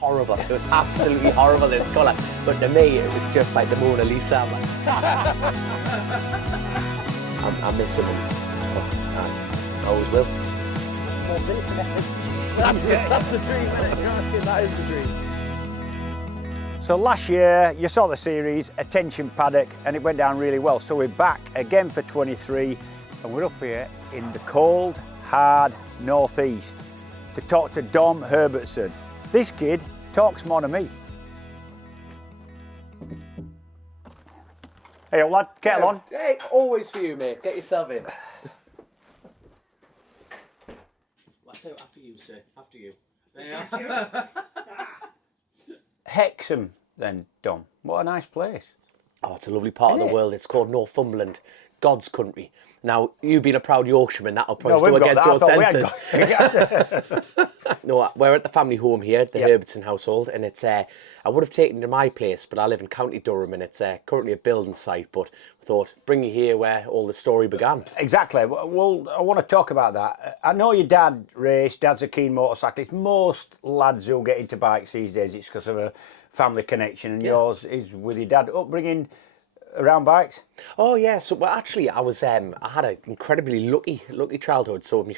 horrible. It was absolutely horrible, this colour. But to me, it was just like the Mona Lisa. I'm like, I miss him. I always will. That's the dream, isn't it? That is the dream. So last year, you saw the series, Attention Paddock, and it went down really well. So we're back again for 23, and we're up here in the cold, hard northeast to talk to Dom Herbertson. This kid talks more than me. Hey, old lad, kettle on. Hey, always for you, mate. Get yourself in. Well, after you, sir. After you. Hexham, then, Dom. What a nice place. Oh, it's a lovely part of the world. It's called Northumberland, God's country. Now, you being a proud Yorkshireman, that'll probably go against your senses. No, we're at the family home here, the Herbertson household, and it's I would have taken you to my place, but I live in County Durham, and it's currently a building site, but I thought, bring you here where all the story began. Exactly. Well, I want to talk about that. I know your dad raced, dad's a keen motorcyclist. Most lads who get into bikes these days, it's because of a family connection, and yours is with your dad. Upbringing around bikes? Oh yeah, so well, actually I was I had an incredibly lucky childhood. So my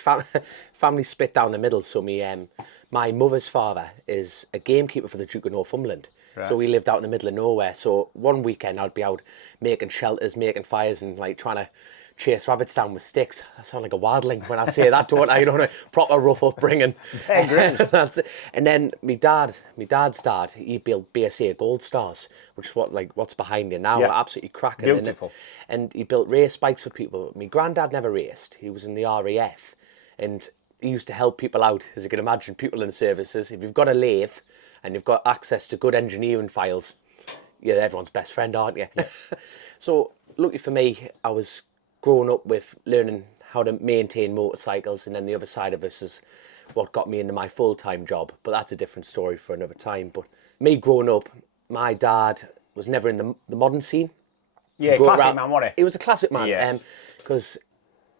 family split down the middle. So my mother's father is a gamekeeper for the Duke of Northumberland. Right. So we lived out in the middle of nowhere. So one weekend I'd be out making shelters, making fires, and like trying to chase rabbits down with sticks. I sound like a wildling when I say that, don't I? You know, proper rough upbringing. That's it. And then my dad's dad, he built BSA Gold Stars, which is what's behind you now. Yeah. Absolutely cracking. Beautiful. And he built race bikes for people. My granddad never raced. He was in the RAF, and he used to help people out, as you can imagine, people in the services. If you've got a lathe and you've got access to good engineering files, you're everyone's best friend, aren't you? So lucky for me, I was growing up with learning how to maintain motorcycles, and then the other side of this is what got me into my full-time job, but that's a different story for another time. But me growing up, my dad was never in the modern scene. Yeah, classic man, wasn't he? He was a classic man, because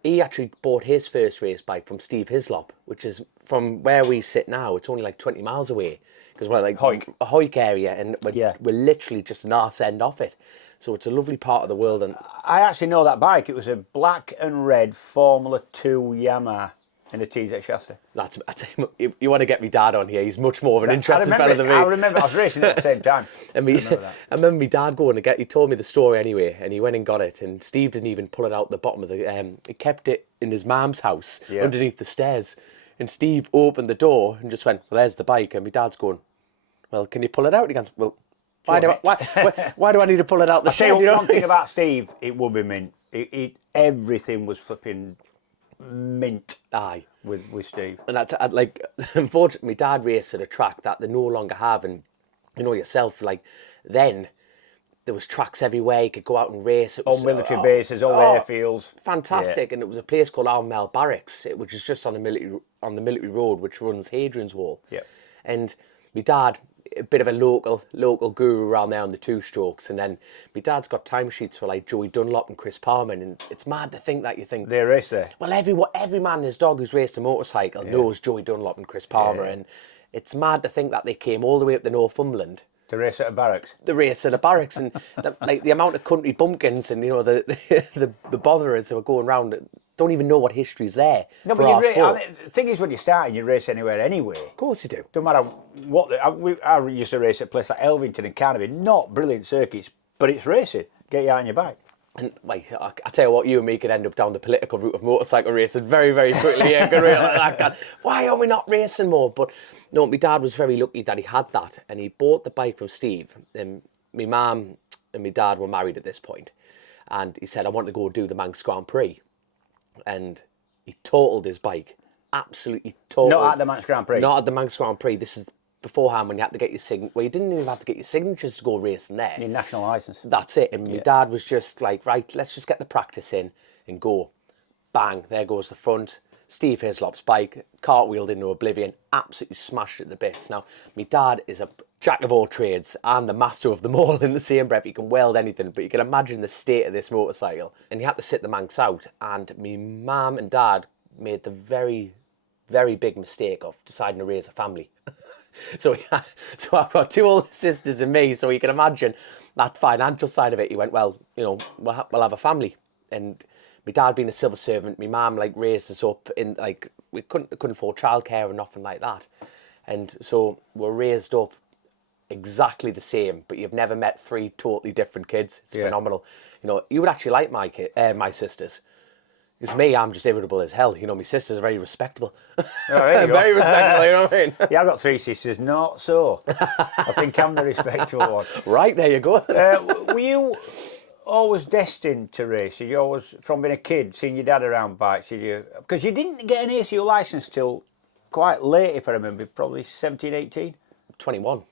he actually bought his first race bike from Steve Hislop, which is from where we sit now, it's only like 20 miles away, because we're like a Hoyk area, and we're literally just an arse end off it. So it's a lovely part of the world. And I actually know that bike. It was a black and red Formula 2 Yamaha in a TZ chassis. I tell you want to get me dad on here. He's much more of an interesting fellow than me. I remember I was racing at the same time. I remember my dad going to get. He told me the story anyway, and he went and got it. And Steve didn't even pull it out the bottom of the. He kept it in his mum's house underneath the stairs. And Steve opened the door and just went, "Well, there's the bike." And my dad's going, "Well, can you pull it out?" And he goes, "Well, why do I need to pull it out the shed?" One thing about Steve, it would be mint. Everything was flipping mint. Aye, with Steve. And that's like, unfortunately, my dad raced at a track that they no longer have, and you know yourself, like then there was tracks everywhere. You could go out and race. It was, all military bases, all airfields. Fantastic, and it was a place called Almel Barracks, which is just on the military road, which runs Hadrian's Wall. Yeah, and my dad, a bit of a local guru around there on the two strokes, and then my dad's got timesheets for like Joey Dunlop and Chris Palmer, and it's mad to think that you think they race there. Well, every man and his dog who's raced a motorcycle knows Joey Dunlop and Chris Palmer, and it's mad to think that they came all the way up to Northumberland to race at a barracks. The race at a barracks, and the amount of country bumpkins and the botherers who are going around don't even know what history's there. No, for our sport. The thing is, when you're starting, you race anywhere anyway. Of course you do. Don't matter what. I used to race at a place like Elvington and Carnaby. Not brilliant circuits, but it's racing. Get you out on your bike. And like, I tell you what, you and me could end up down the political route of motorcycle racing very, very quickly. Why are we not racing more? But no, my dad was very lucky that he had that, and he bought the bike from Steve. And my mum and my dad were married at this point, and he said, "I want to go do the Manx Grand Prix." And he totaled his bike, absolutely totaled. Not at the Manx Grand Prix. Not at the Manx Grand Prix. This is beforehand when you had to get your signature. Well, you didn't even have to get your signatures to go racing there. Your national licence. That's it. And my dad was just like, right, let's just get the practice in and go. Bang, there goes the front. Steve Hislop's bike, cartwheeled into oblivion, absolutely smashed it to bits. Now, my dad is a jack of all trades and the master of them all in the same breath. He can weld anything, but you can imagine the state of this motorcycle. And he had to sit the Manx out, and my mum and dad made the very, very big mistake of deciding to raise a family. So so I've got two older sisters and me. So you can imagine that financial side of it. He went, well, we'll have a family. And my dad being a civil servant, my mum like raised us up in like we couldn't afford childcare or nothing like that. And so we're raised up exactly the same, but you've never met three totally different kids. It's phenomenal. You would actually like my sisters. Because me, I'm just irritable as hell. My sisters are very respectable. Oh, there you go. Very respectable, you know what I mean? Yeah, I've got three sisters, not so. I think I'm the respectable one. Right, there you go. Were you always destined to race? Did you always, from being a kid, seeing your dad around bikes, because you didn't get an ACU licence till quite late, if I remember, probably 17, 18? 21.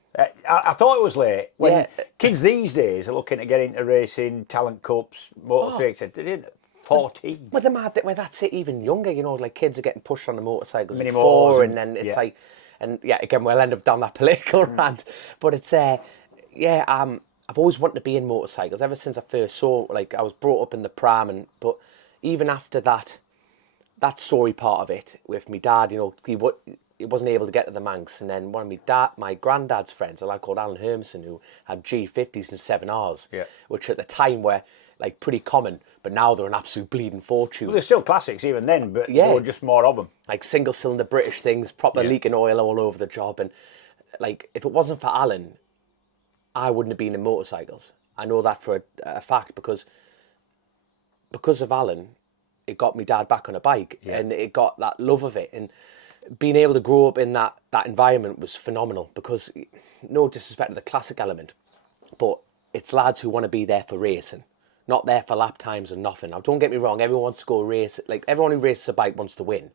I thought it was late. When Yeah. kids these days are looking to get into racing, talent cups, motor streets, they didn't. 14. But the mad that that's it, even younger, like kids are getting pushed on the motorcycles at Mini 4, motors and then it's like, and yeah, again, we'll end up down that political rant. But it's, I've always wanted to be in motorcycles ever since I first saw, like, I was brought up in the pram, but even after that story part of it with my dad, he wasn't able to get to the Manx, and then one of my granddad's friends, a lad called Dom Herbertson, who had G50s and 7Rs, which at the time were like pretty common, but now they're an absolute bleeding fortune. Well, they're still classics even then, but there were just more of them. Like single cylinder British things, proper leaking oil all over the job, and like if it wasn't for Alan, I wouldn't have been in motorcycles. I know that for a fact because of Alan, it got me dad back on a bike, and it got that love of it, and being able to grow up in that environment was phenomenal. Because no disrespect to the classic element, but it's lads who want to be there for racing, not there for lap times and nothing. Now, don't get me wrong, everyone wants to go race. Like, everyone who races a bike wants to win,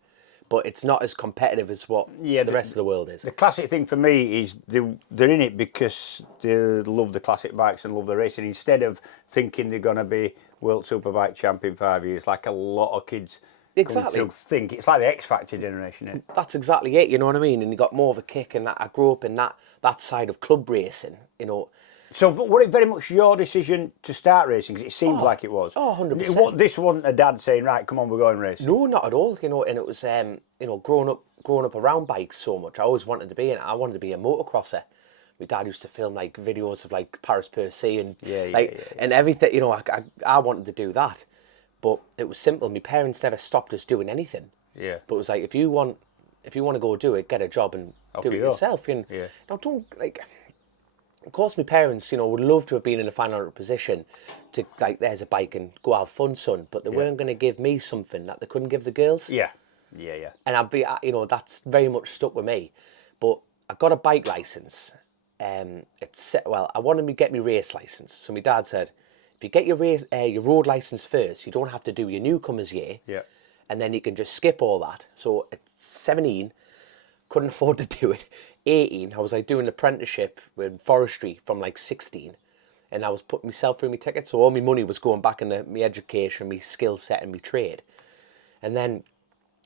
but it's not as competitive as what the rest of the world is. The classic thing for me is they're in it because they love the classic bikes and love the racing, instead of thinking they're going to be World Superbike champ in 5 years, like a lot of kids think. It's like the X Factor generation, isn't it? That's exactly it, you know what I mean? And you got more of a kick, and I grew up in that side of club racing, So was it very much your decision to start racing? 'Cause it seemed like it was. Oh, 100%. This wasn't a dad saying, right, come on, we're going racing. No, not at all, and it was, growing up around bikes so much, I always wanted to be in it. I wanted to be a motocrosser. My dad used to film like videos of like Paris per se and and everything, I wanted to do that. But it was simple. My parents never stopped us doing anything. Yeah. But it was like, if you want to go do it, get a job and do it yourself. And now don't of course, my parents, would love to have been in a financial position to, like, there's a bike and go have fun, son. But they weren't going to give me something that they couldn't give the girls. Yeah. And I'd be, that's very much stuck with me. But I got a bike license. I wanted to get my race license. So my dad said, if you get your road license first, you don't have to do your newcomer's year. Yeah. And then you can just skip all that. So at 17, couldn't afford to do it. 18, I was like doing an apprenticeship with forestry from like 16, and I was putting myself through my tickets, so all my money was going back into my education, my skill set and my trade. And then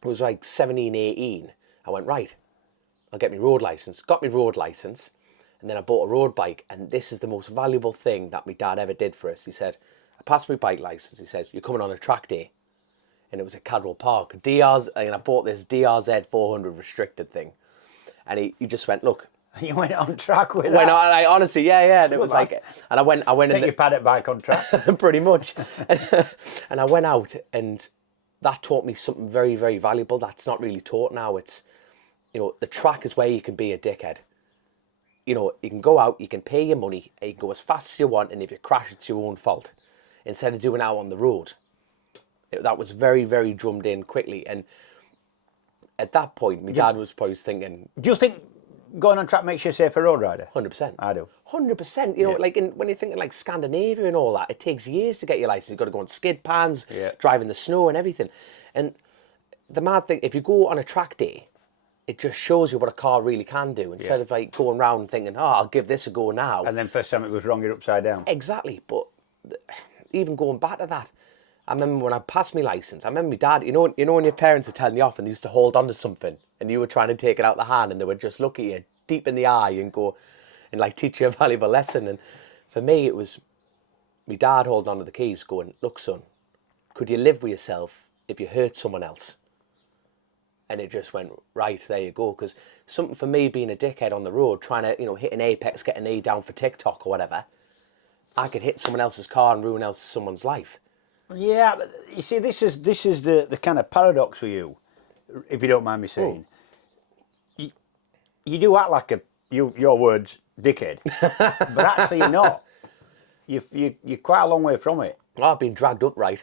it was like 17, 18, I went, right, I'll get my road license. Got my road license, and then I bought a road bike, and this is the most valuable thing that my dad ever did for us. He said, I passed my bike license, he said, you're coming on a track day. And it was at Cadwell Park, and I bought this DRZ 400 restricted thing. And he just went, look. You went on track with that? Honestly, yeah. And it was like, and I went Take your paddock bike on track. pretty much. And I went out, and that taught me something very, very valuable. That's not really taught now. It's, the track is where you can be a dickhead. You can go out, you can pay your money, and you can go as fast as you want, and if you crash, it's your own fault. Instead of doing it out on the road. That was very, very drummed in quickly. And at that point, my dad was probably thinking... Do you think going on track makes you a safer road rider? 100%. I do. 100%. Like when you're thinking like Scandinavia and all that, it takes years to get your license. You've got to go on skid pans, drive in the snow and everything. And the mad thing, if you go on a track day, it just shows you what a car really can do. Instead of like going around thinking, I'll give this a go now. And then first time it goes wrong, you're upside down. Exactly. But even going back to that, I remember when I passed my license, I remember my dad, when your parents are telling you off and they used to hold on to something and you were trying to take it out of the hand and they would just look at you deep in the eye and go and like teach you a valuable lesson. And for me, it was my dad holding on to the keys going, look, son, could you live with yourself if you hurt someone else? and it just went, right, there you go. Because something for me being a dickhead on the road, trying to, hit an apex, get an E down for TikTok or whatever, I could hit someone else's car and ruin someone's life. Yeah, but you see, this is the kind of paradox for you, if you don't mind me saying. You do act like your words, dickhead, but actually you're not. You're quite a long way from it. Well, I've been dragged up right.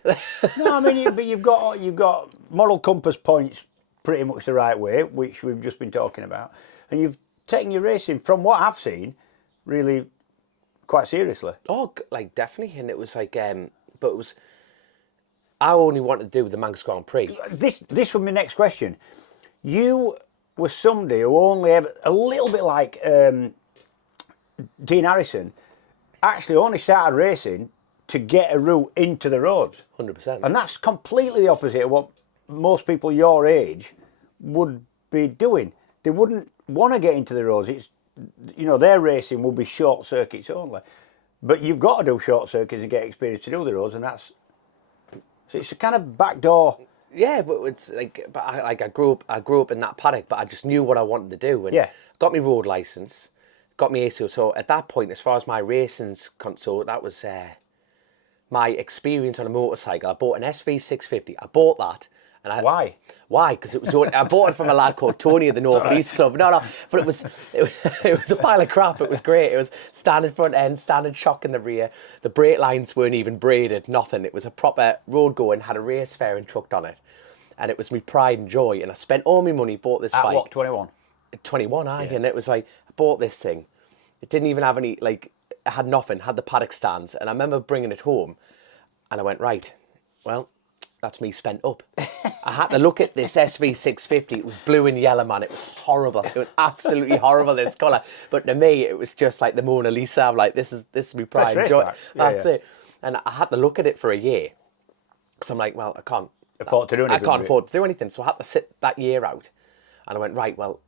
No, I mean, but you've got moral compass points pretty much the right way, which we've just been talking about, and you've taken your racing, from what I've seen, really quite seriously. Oh, like definitely, and it was like, but it was. I only wanted to do the Manx Grand Prix. This was my next question. You were somebody who only ever, a little bit like Dean Harrison, actually only started racing to get a route into the roads. 100%. And that's completely the opposite of what most people your age would be doing. They wouldn't want to get into the roads. It's, their racing will be short circuits only. But you've got to do short circuits and get experience to do the roads, and that's, so it's a kind of backdoor. Yeah, but it's like, I grew up in that paddock, but I just knew what I wanted to do, and got my road license, got my ACO. So at that point, as far as my racing's concerned, that was my experience on a motorcycle. I bought an SV650. I bought that. And Why? Why? Because it was I bought it from a lad called Tony at the North East Club. No, but it was a pile of crap. It was great. It was standard front end, standard shock in the rear. The brake lines weren't even braided, nothing. It was a proper road going, had a race fairing trucked on it. And it was my pride and joy. And I spent all my money, bought this bike. At what, 21? 21, and it was like, I bought this thing. It didn't even have any, like, it had nothing, had the paddock stands. And I remember bringing it home and I went, right, well, that's me spent up. I had to look at this SV650. It was blue and yellow, man. It was horrible. It was absolutely horrible, this colour. But to me, it was just like the Mona Lisa. I'm like, this is my pride and joy. That's it. And I had to look at it for a year. Because I'm like, well, I can't afford to do anything. So I had to sit that year out. And I went, right, well,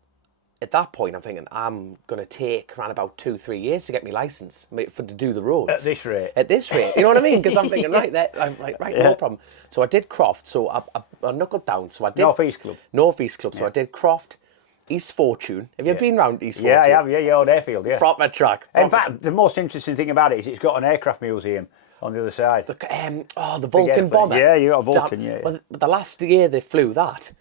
at that point, I'm thinking, I'm going to take around about 2-3 years to get my licence to do the roads. At this rate? At this rate. You know what I mean? Because I'm thinking, no problem. So I did Croft. So I knuckled down. So I did North East Club. North East Club. So I did Croft, East Fortune. Have you been round East Fortune? Yeah, I have. Yeah, old airfield, yeah. Proper track. In fact, the most interesting thing about it is it's got an aircraft museum on the other side. The Vulcan bomber. Yeah, you got a Vulcan, yeah. Well, the last year they flew that,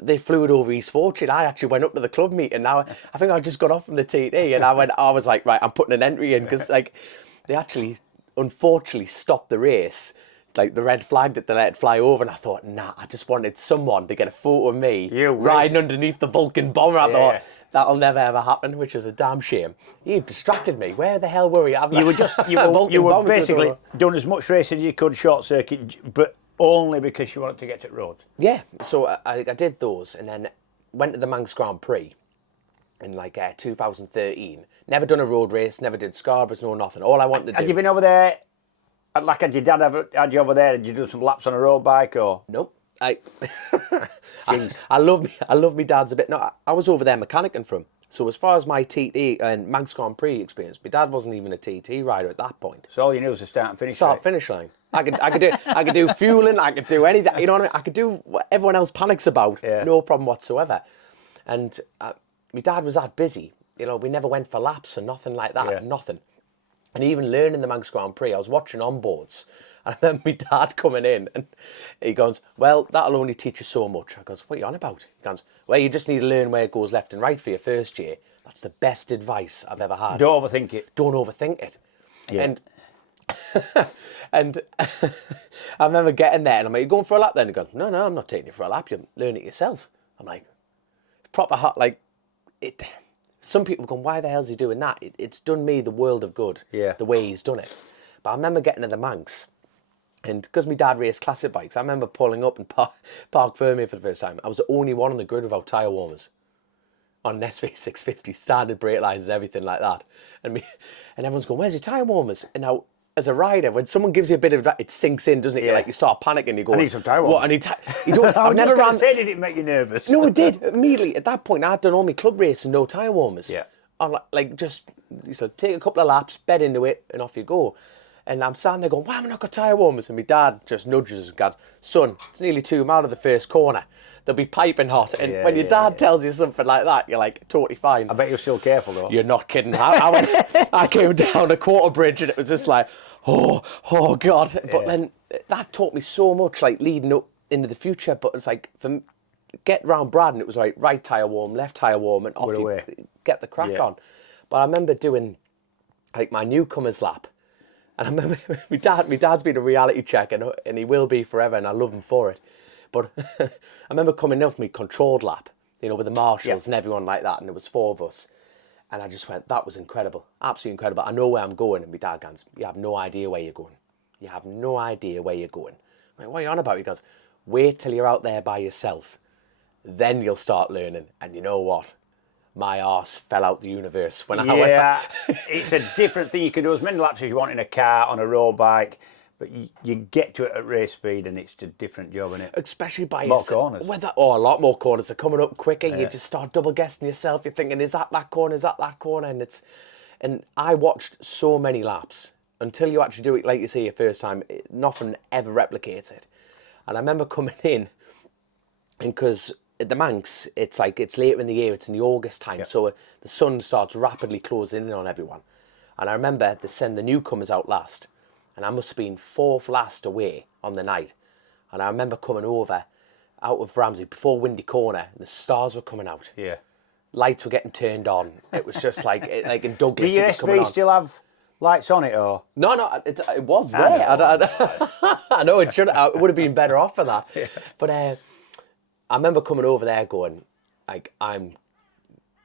they flew it over East Fortune. I actually went up to the club meeting. Now I think I just got off from the TT, and I was like, right, I'm putting an entry in, because like they actually unfortunately stopped the race. Like the red flag that they let it fly over, and I thought, nah, I just wanted someone to get a photo of me riding underneath the Vulcan bomber. I thought, that'll never ever happen, which is a damn shame. You've distracted me. Where the hell were we? You were basically doing as much racing as you could, short circuit, but only because you wanted to get to roads. Yeah, so I did those, and then went to the Manx Grand Prix in like 2013. Never done a road race, never did Scarborough's, no nothing. All I wanted to do. Had you been over there? Like, had your dad had you over there? Did you do some laps on a road bike or? Nope. I love me dad's a bit. No, I was over there mechanicking from. So as far as my TT and Manx Grand Prix experience, my dad wasn't even a TT rider at that point. So all you knew was the start and finish line. I could do fueling. I could do anything. You know what I mean? I could do what everyone else panics about. Yeah. No problem whatsoever. And my dad was that busy. You know, we never went for laps or nothing like that. Yeah. Nothing. And even learning the Manx Grand Prix, I was watching onboards. And I remember my dad coming in and he goes, well, that'll only teach you so much. I goes, what are you on about? He goes, well, you just need to learn where it goes left and right for your first year. That's the best advice I've ever had. Don't overthink it. Don't overthink it. Yeah. And I remember getting there and I'm like, you going for a lap then? He goes, no, I'm not taking you for a lap. You learn it yourself. I'm like, proper hot, like, it. Some people go, why the hell's he doing that? It's done me the world of good, the way he's done it. But I remember getting to the Manx, and because my dad raced classic bikes, I remember pulling up and park Fermi for the first time. I was the only one on the grid without tyre warmers on an SV650, standard brake lines and everything like that. And everyone's going, where's your tyre warmers? And now, as a rider, when someone gives you a bit of that, it sinks in, doesn't it? Yeah. You start panicking. You go, I need some tyre warmers. What? You don't. I've never ran. Did it make you nervous? No, it did immediately. At that point, I'd done all my club racing, no tyre warmers. Yeah. I'm like just take a couple of laps, bed into it, and off you go. And I'm standing there going, why am I not got tyre warmers? And my dad just nudges us and goes, son, it's nearly 2 miles of the first corner. They'll be piping hot. And when your dad tells you something like that, you're like, totally fine. I bet you're still careful though. You're not kidding. I came down a quarter bridge and it was just like, oh God. But then that taught me so much, like leading up into the future. But it's like, get round Brad and it was like, right tyre warm, left tyre warm, and off you get the crack on. But I remember doing like my newcomer's lap. And I remember my dad's been a reality check and he will be forever and I love him for it. But I remember coming off my controlled lap, you know, with the marshals and everyone like that, and there was 4 of us. And I just went, that was incredible, absolutely incredible. I know where I'm going. And my dad goes, you have no idea where you're going. You have no idea where you're going. I'm like, what are you on about? He goes, wait till you're out there by yourself. Then you'll start learning. And you know what? My arse fell out the universe when I went. Yeah, it's a different thing. You can do as many laps as you want in a car, on a road bike, but you get to it at race speed and it's a different job, isn't it? Especially by more corners. A lot more corners. They're coming up quicker. You just start double guessing yourself. You're thinking, is that corner? Is that corner? And I watched so many laps until you actually do it, like you say, your first time. Nothing ever replicates it. And I remember coming in, and because at the Manx, it's later in the year, it's in the August time, so the sun starts rapidly closing in on everyone. And I remember they send the newcomers out last, and I must have been 4th last away on the night. And I remember coming over out of Ramsey before Windy Corner, and the stars were coming out. Yeah. Lights were getting turned on. It was just like in Douglas. Do your SV still have lights on it, or? No, it was there. I know it should. It would have been better off for that. Yeah. But I remember coming over there going, like, I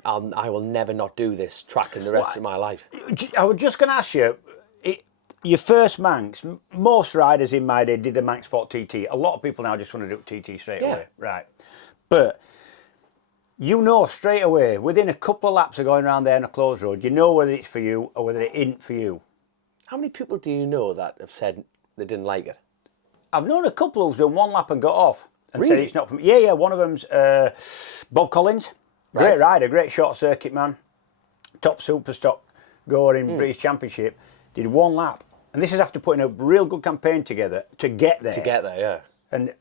will never not do this track in the rest of my life. I was just going to ask you, your first Manx, most riders in my day did the Manx 4 TT. A lot of people now just want to do TT straight away. Right. But you know straight away, within a couple of laps of going around there on a closed road, you know whether it's for you or whether it isn't for you. How many people do you know that have said they didn't like it? I've known a couple who've done one lap and got off. And really? Said it's not for me. Yeah, one of them's Bob Collins. Great rider, great short circuit man. Top super stock goer in British Championship. Did one lap. And this is after putting a real good campaign together to get there. Yeah. And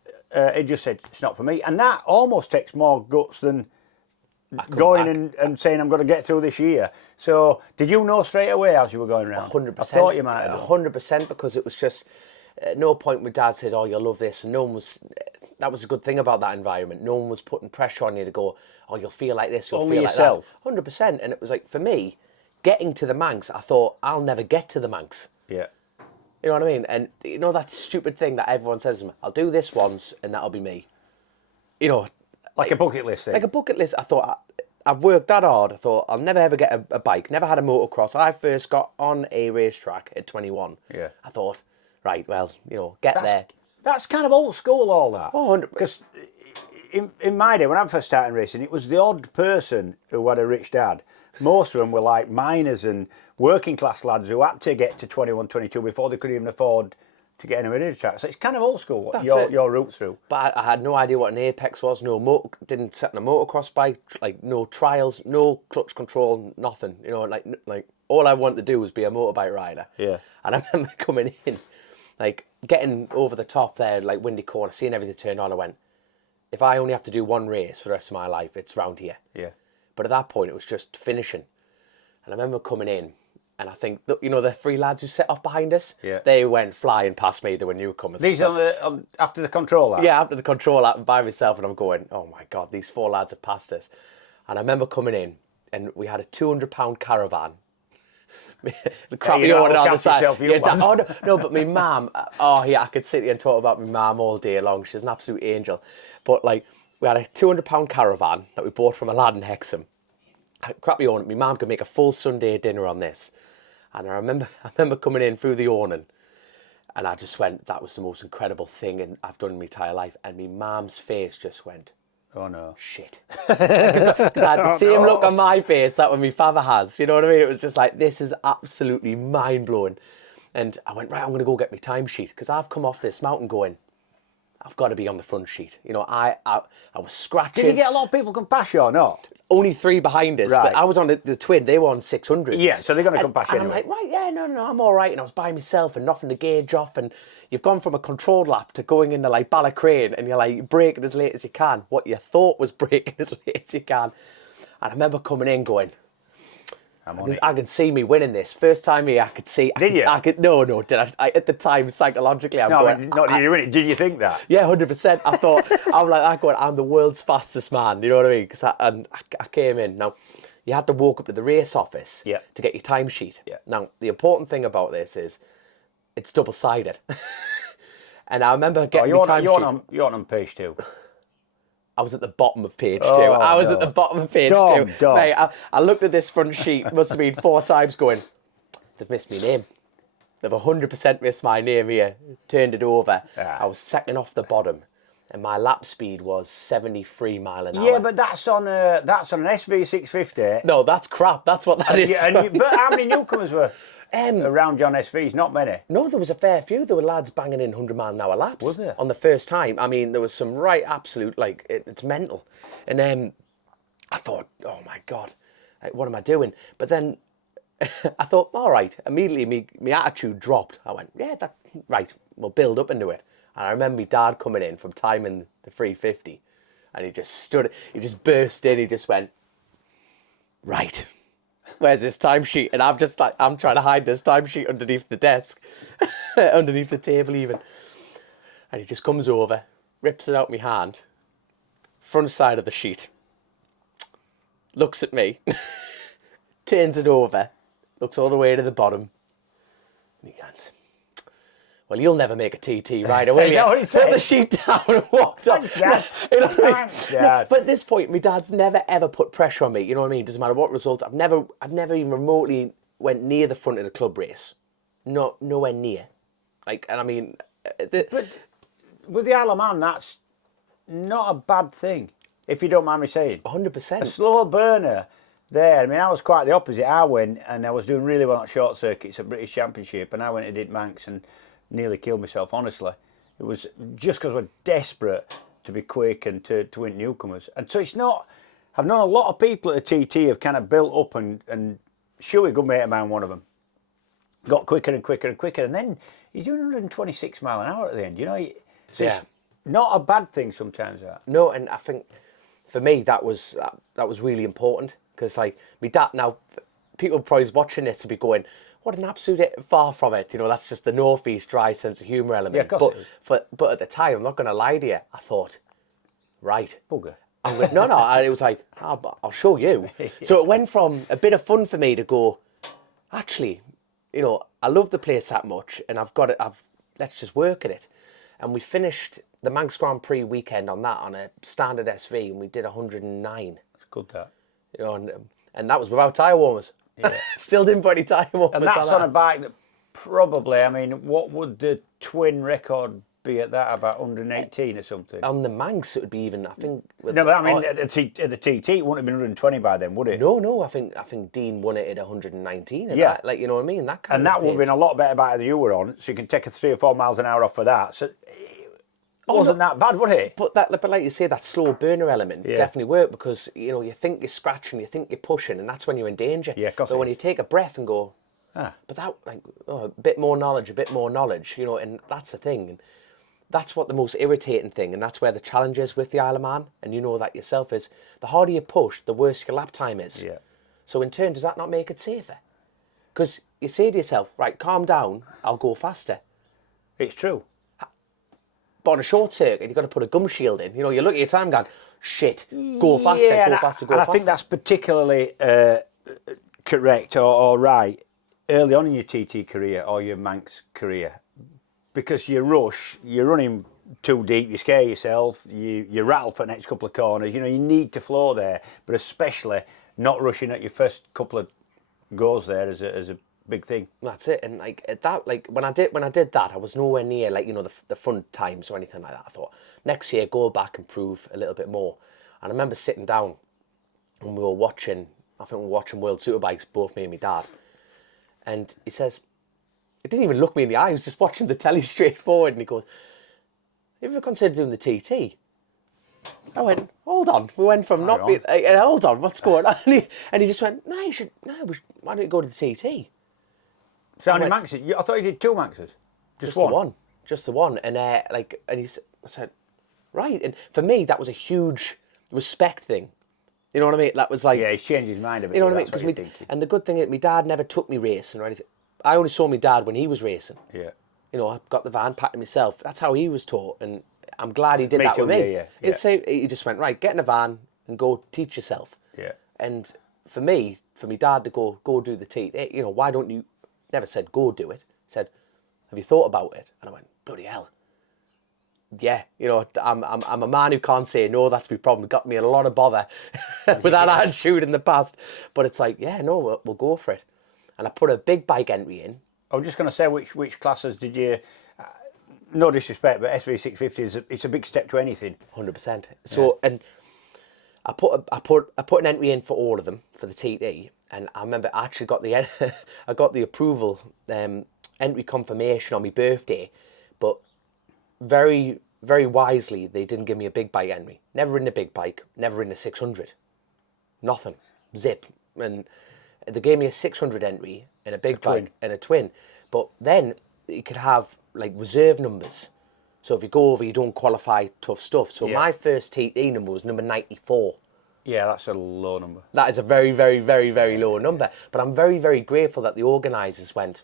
he just said, it's not for me. And that almost takes more guts than going and saying, I'm going to get through this year. So did you know straight away as you were going around? 100%. I thought you might have. 100%, because it was just, at no point my dad said, oh, you'll love this. And no one was... That was a good thing about that environment. No one was putting pressure on you to go, oh, you'll feel like this, you'll feel yourself. Like that. 100%. And it was like, for me, getting to the Manx, I thought, I'll never get to the Manx. Yeah. You know what I mean? And you know that stupid thing that everyone says to me, I'll do this once and that'll be me. You know. Like a bucket list thing. Like a bucket list. I thought, I've worked that hard. I thought, I'll never ever get a bike. Never had a motocross. I first got on a racetrack at 21. Yeah. I thought, right, well, you know, there. That's kind of old school, all that. Oh, 100%. Because in my day, when I first started racing, it was the odd person who had a rich dad. Most of them were like miners and working class lads who had to get to 21, 22 before they could even afford to get anywhere near the track. So it's kind of old school, what your route through. But I had no idea what an Apex was, didn't sit on a motocross bike, like no trials, no clutch control, nothing. You know, like all I wanted to do was be a motorbike rider. Yeah. And I remember coming in, like getting over the top there, like Windy Corner, seeing everything turn on, I went, if I only have to do one race for the rest of my life, it's round here. Yeah. But at that point, it was just finishing. And I remember coming in, and I think, you know, the 3 lads who set off behind us, they went flying past me. They were newcomers. These after the control lap? Yeah, after the control lap, by myself, and I'm going, oh my God, these 4 lads have passed us. And I remember coming in, and we had a £200 caravan. The crappy order on the side. No, but my mum, I could sit here and talk about my mum all day long. She's an absolute angel. But like, we had a £200 caravan that we bought from a lad in Hexham. Crappy awning. My mum could make a full Sunday dinner on this. And I remember coming in through the awning, and I just went, that was the most incredible thing I've done in my entire life. And my mum's face just went, oh no. Shit. Because I had the same look on my face that when my father has. You know what I mean? It was just like, this is absolutely mind-blowing. And I went, right, I'm going to go get my timesheet. Because I've come off this mountain going, I've got to be on the front sheet. You know, I was scratching. Did you get a lot of people come past you or not? Only 3 behind us, Right. but I was on the twin. They were on 600s. Yeah, so they're going to come past you and anyway. I'm like, right, yeah, no, I'm all right. And I was by myself and knocking the gauge off. And you've gone from a controlled lap to going into like Ballacrane, and you're like braking as late as you can. What you thought was braking as late as you can. And I remember coming in going, I can see me winning this. First time here, I could see. Did you? No, did I? At the time, psychologically, I'm going. Not did you win it? Did you think that? Yeah, 100%. I thought, I'm like that going, I'm the world's fastest man. You know what I mean? Because I came in. Now, you had to walk up to the race office to get your timesheet. Yeah. Now, the important thing about this is it's double-sided. And I remember getting my timesheet. You're on page 2. I was at the bottom of page 2. I was at the bottom of page 2. Dom. Mate, I looked at this front sheet, must have been 4 times going, they've missed my name. They've 100% missed my name here. Turned it over. I was second off the bottom, and my lap speed was 73 mile an hour. Yeah, but that's on an SV650. No, that's crap. That's what that is. But how many newcomers were around John SVs? Not many. No, there was a fair few. There were lads banging in 100 mile an hour laps. Was there? On the first time. I mean, there was some right absolute, like, it's mental. And I thought, oh my God, like, what am I doing? But then I thought, all right, immediately my attitude dropped. I went, yeah, right, we'll build up into it. And I remember my dad coming in from timing the 350, and he just burst in, he just went, right, where's this timesheet? And I'm just like, I'm trying to hide this timesheet underneath the desk, underneath the table even. And he just comes over, rips it out my hand, front side of the sheet, looks at me, turns it over, looks all the way to the bottom, and he goes, well, you'll never make a TT rider, will you? Put the sheet down and walked off. Thanks, Dad. Thanks, Dad. But at this point, my dad's never ever put pressure on me. You know what I mean? Doesn't matter what result. I've never even remotely went near the front of the club race. Nowhere near. Like, and I mean, but with the Isle of Man, that's not a bad thing, if you don't mind me saying. 100%. A slow burner there. I mean, I was quite the opposite. I went and I was doing really well at short circuits at British Championship, and I went and did Manx and nearly killed myself, honestly. It was just because we're desperate to be quick and to win newcomers. And so it's not, I've known a lot of people at the TT have kind of built up and Shuey, good mate of mine, one of them, got quicker and quicker and quicker. And then he's doing 126 mile an hour at the end, you know. So it's not a bad thing sometimes, that. No, and I think for me that was really important, because like my dad, now people probably watching this to be going, what an absolute far from it. You know, that's just the northeast dry sense of humour element. Yeah, of course it is. But at the time, I'm not going to lie to you, I thought, right. Bugger. It was like, I'll show you. So it went from a bit of fun for me to go, actually, you know, I love the place that much, and let's just work at it. And we finished the Manx Grand Prix weekend on a standard SV, and we did 109. It's good, that. You know, and that was without tyre warmers. Yeah. Still didn't put any tyre warmers on. And that's on a bike that probably, I mean, what would the twin record be at that, about 118 or something? On the Manx, it would be even, I think. No, but I mean, at the TT, it wouldn't have been 120 by then, would it? No, I think Dean won it at 119. Yeah. That, like, you know what I mean? That kind and that would have been a lot better bike than you were on, so you can take a 3 or 4 miles an hour off for that. So it wasn't that bad, would it? But like you say, that slow burner element definitely worked, because, you know, you think you're scratching, you think you're pushing, and that's when you're in danger. Yeah, of course. But when you take a breath and go, but that, like, a bit more knowledge, you know, and that's the thing. And that's what the most irritating thing, and that's where the challenge is with the Isle of Man, and you know that yourself, is the harder you push, the worse your lap time is. Yeah. So in turn, does that not make it safer? Because you say to yourself, right, calm down, I'll go faster. It's true. But on a short circuit, you've got to put a gum shield in. You know, you look at your time going, shit, go faster, go faster, go faster. I think that's particularly correct or right early on in your TT career or your Manx career. Because you rush, you're running too deep, you scare yourself, you rattle for the next couple of corners. You know, you need to flow there, but especially not rushing at your first couple of goes there as a big thing. That's it. And like at that, like when I did that, I was nowhere near, like, you know, the front times or anything like that. I thought next year go back and prove a little bit more. And I remember sitting down when we were watching, I think we were watching World Superbikes, both me and my dad. And he says, he didn't even look me in the eye, he was just watching the telly straight forward, and he goes, you ever considered doing the TT? I went, hold on. We went from not being, hold on, what's going on? And he just went, no, why don't you go to the TT? So how many maxes? I thought you did 2 maxes. Just one? The one. Just the one. And I said, right. And for me, that was a huge respect thing. You know what I mean? That was like... Yeah, he's changed his mind a bit. You know what I mean? And the good thing is, my dad never took me racing or anything. I only saw my dad when he was racing. Yeah. You know, I got the van, packed it myself. That's how he was taught. And I'm glad he did that with me. Yeah. He'd say, he just went, right, get in a van and go teach yourself. Yeah. And for me, for my dad to go do the TT, you know, why don't you... Never said, go do it. Said, have you thought about it? And I went, bloody hell. Yeah, you know, I'm a man who can't say no. That's my problem. It got me a lot of bother with that attitude in the past. But it's like, yeah, no, we'll go for it. And I put a big bike entry in. I was just going to say, which classes did you? No disrespect, but SV650 it's a big step to anything. 100%. So and I put an entry in for all of them for the TT, and I remember I actually got the I got the approval entry confirmation on my birthday, but very wisely they didn't give me a big bike entry. Never in a big bike, never in a 600, nothing, zip. And they gave me a 600 entry in a big bike and a twin, but then you could have like reserve numbers. So if you go over, you don't qualify, tough stuff. So my first TT number was number 94. Yeah, that's a low number. That is a very, very, very, very low number. But I'm very, very grateful that the organisers went,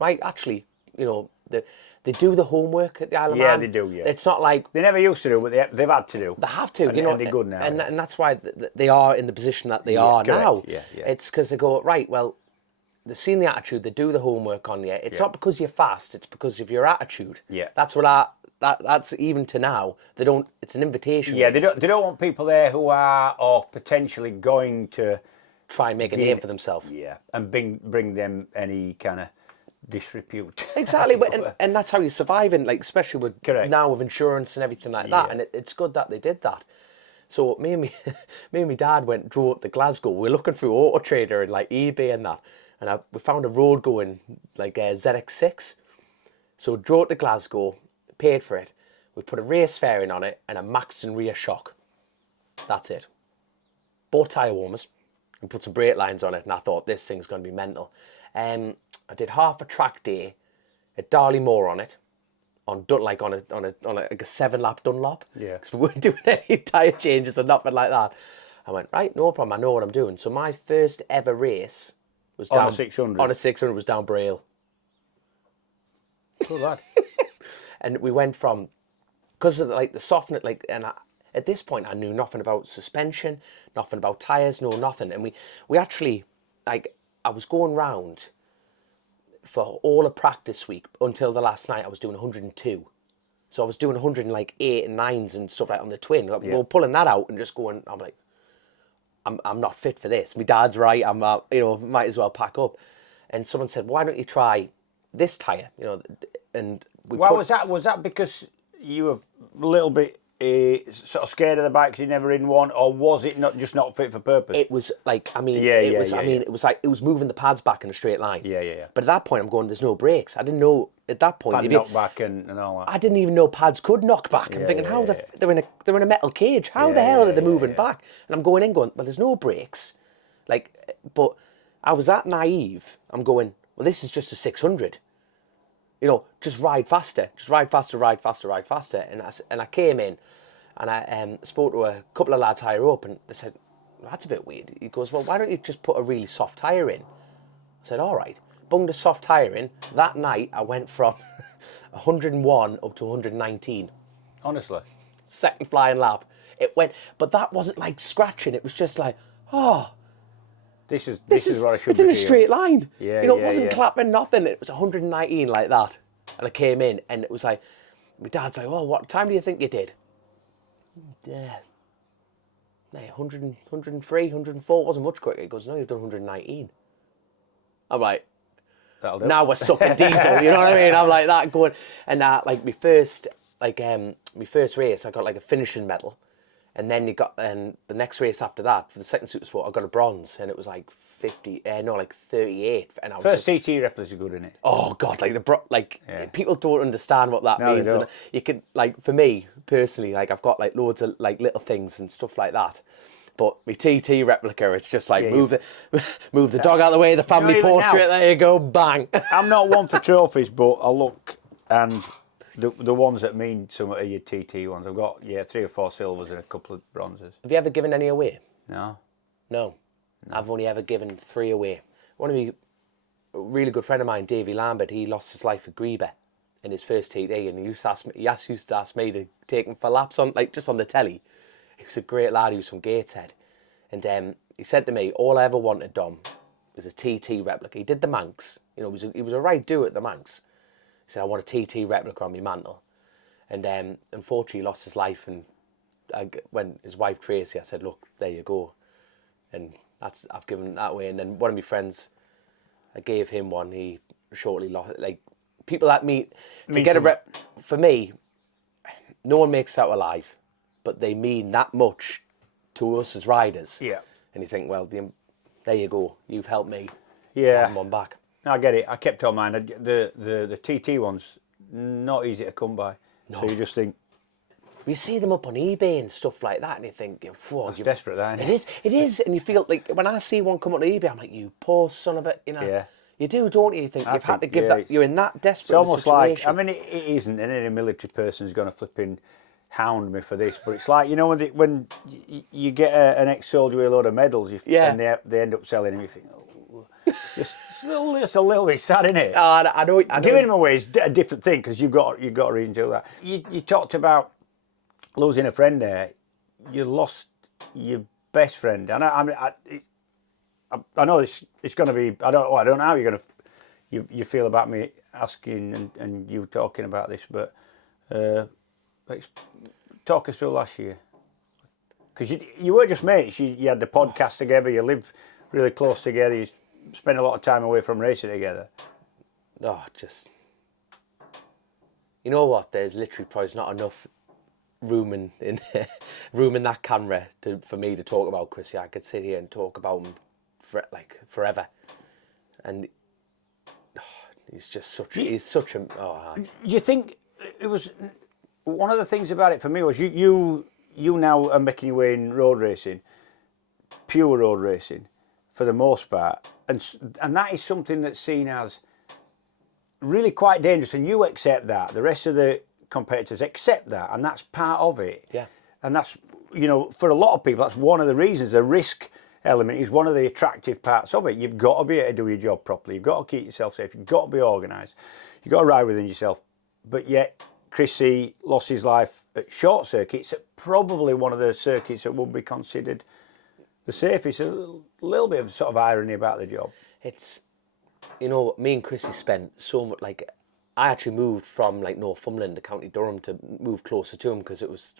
right, actually, you know, they do the homework at the Isle of Man. Yeah, they do, yeah. It's not like... They never used to do, but they've had to do. They have to, and, you know. And they're good now. And that's why they are in the position that they are correct. now. Yeah. It's because they go, right, well, they've seen the attitude, they do the homework on you. It's not because you're fast, it's because of your attitude. Yeah. That's what that's even to now. They don't, it's an invitation. Yeah, they don't want people there who are or potentially going to try and make a name for themselves. Yeah, and bring them any kind of disrepute. Exactly, and that's how you're surviving, like especially with now with insurance and everything like that. And it's good that they did that. So me and my dad drove up to Glasgow. We were looking through Auto Trader and like eBay and that, and we found a road going like ZX6. So drove to Glasgow, paid for it. We put a race fairing on it and a Maxton rear shock. That's it. Bought tyre warmers and put some brake lines on it, and I thought this thing's going to be mental. I did half a track day at Darley Moor on it, on a 7-lap Dunlop. Yeah. Because we weren't doing any tyre changes or nothing like that. I went, right, no problem, I know what I'm doing. So my first ever race was down... On a 600? On a 600 was down Braille. Cool that. And we went from... Because of like the softness, like... and at this point, I knew nothing about suspension, nothing about tyres, no nothing. And we actually, like, I was going round for all of practice week until the last night. I was doing 102. So I was doing 108 and 9s and stuff like on the twin. We were pulling that out and just going, I'm like, I'm not fit for this. My dad's right. I'm, might as well pack up. And someone said, why don't you try this tyre? You know, and was that because you were a little bit sort of scared of the bike because you'd never ridden one, or was it not fit for purpose? It was like, it was like it was moving the pads back in a straight line. Yeah. But at that point, I'm going, there's no brakes. I didn't know at that point. Pad knock back and all that. I didn't even know pads could knock back. I'm thinking, they're in a metal cage. How the hell are they moving back? And I'm going, well, there's no brakes. Like, but I was that naive. I'm going, well, this is just a 600. You know, just ride faster. Just ride faster, ride faster, ride faster. And I came in and I spoke to a couple of lads higher up and they said, well, that's a bit weird. He goes, well, why don't you just put a really soft tyre in? I said, all right. Bunged a soft tyre in. That night, I went from 101 up to 119. Honestly? Second flying lap. It went, but that wasn't like scratching. It was just like, oh. This is what I should be. It's in a straight line. Yeah, it wasn't clapping nothing. It was 119 like that. And I came in and it was like, my dad's like, well, what time do you think you did? Yeah. 100, 103, 104 wasn't much quicker. He goes, no, you've done 119. I'm like, that'll do. Now we're sucking diesel, you know what I mean? I'm like that going, and like my first race, I got like a finishing medal. And then the next race after that, for the second super sport, I got a bronze, and it was like 50, no, like 38, and I was First just, TT replicas are good, isn't it? oh god, like people don't understand what that No, they means. And don't. you could, like, for me personally, like I've got like loads of like little things and stuff like that. But my TT replica, it's just like move the dog out of the way, the family even portrait. now. There you go, bang. I'm not one for trophies, but I look and the ones that mean something are your TT ones. I've got 3 or 4 silvers and a couple of bronzes. Have you ever given any away? No. I've only ever given 3 away. One of me, a really good friend of mine, Davey Lambert, he lost his life at Grebe in his first TT, and he used to ask me to take him for laps on, like, just on the telly. He was a great lad. He was from Gateshead, and he said to me, "All I ever wanted, Dom, was a TT replica." He did the Manx, you know. He was a right do at the Manx. He said, "I want a TT replica on my mantle," and unfortunately, he lost his life. And when his wife Tracy, I said, "Look, there you go," and I've given that away. And then one of my friends, I gave him one. He shortly lost. Like, people that meet to get a rep for me, no one makes it out alive, but they mean that much to us as riders. Yeah. And you think, well, there you go. You've helped me. Yeah. Have one back. I get it. I kept on mine. The TT ones, not easy to come by. No. So you just think. You see them up on eBay and stuff like that, and you think, "Whoa, it's desperate, that, isn't it? It is, and you feel like when I see one come on eBay, I'm like, "You poor son of a," you know. Yeah. You do, don't you? You think you've had to give that. You're in that desperate situation. It's almost situation. like, I mean, it isn't, and any military person's going to flipping hound me for this, but it's like, you know, when you get an ex-soldier with a load of medals, and they end up selling them, you think, oh, it's a little bit sad, isn't it? I know. Giving them away is a different thing, because you've got to read into that. You talked about losing a friend there. You lost your best friend, and I know it's going to be. I don't know how you're going to you feel about me asking and you talking about this, but talk us through last year, because you were just mates. You had the podcast together. You lived really close together. You spent a lot of time away from racing together. Oh, just, you know what? There's literally probably not enough room in that camera for me to talk about Chrissy. I could sit here and talk about him forever, and he's such a. Oh, do you think it was one of the things about it for me was you now are making your way in road racing, pure road racing, for the most part, and that is something that's seen as really quite dangerous, and you accept that. The rest of the competitors accept that, and that's part of it. Yeah. And that's, you know, for a lot of people, that's one of the reasons. The risk element is one of the attractive parts of it. You've got to be able to do your job properly. You've got to keep yourself safe. You've got to be organised. You've got to ride within yourself. But yet, Chrissy lost his life at short circuits, at probably one of the circuits that would be considered the safest. A little bit of sort of irony about the job. It's, you know, me and Chrissy spent so much, like, I actually moved from like Northumberland to County Durham to move closer to him, because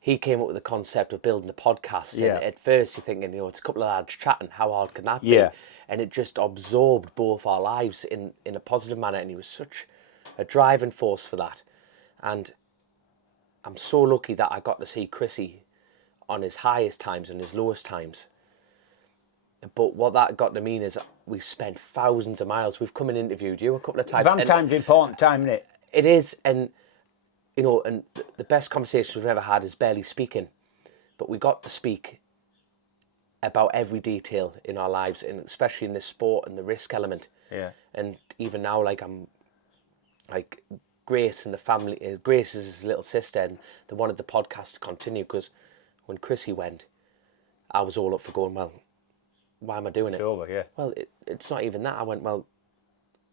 he came up with the concept of building a podcast. Yeah. And at first you're thinking, you know, it's a couple of lads chatting, how hard can that be? Yeah. And it just absorbed both our lives in a positive manner, and he was such a driving force for that. And I'm so lucky that I got to see Chrissy on his highest times and his lowest times. But what that got to mean is we've spent thousands of miles. We've come and interviewed you a couple of times. Van time's important time, isn't it? It is, and you know, and the best conversations we've ever had is barely speaking, but we got to speak about every detail in our lives, and especially in this sport and the risk element. Yeah. And even now, like, I'm like Grace and the family. Grace is his little sister, and they wanted the podcast to continue, because when Chrissy went, I was all up for going, well, why am I doing it? It's over, yeah. Well, it's not even that. I went, well,